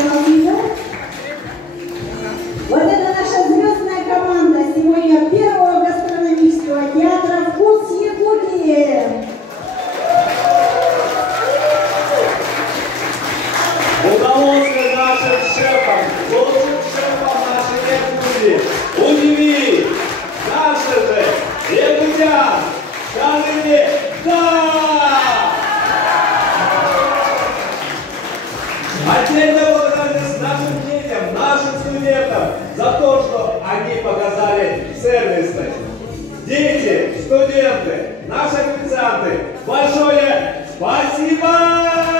Спасибо. Вот это наша звездная команда сегодня первого гастрономического театра «Вкус Якутии». Удовольствие нашим шефам, лучшим шефам нашей Якутии. Удиви! Наши же якутян! Скажите «да!» Отдельная благодарность нашим детям, нашим студентам за то, что они показали сервисность. Дети, студенты, наши официанты, большое спасибо!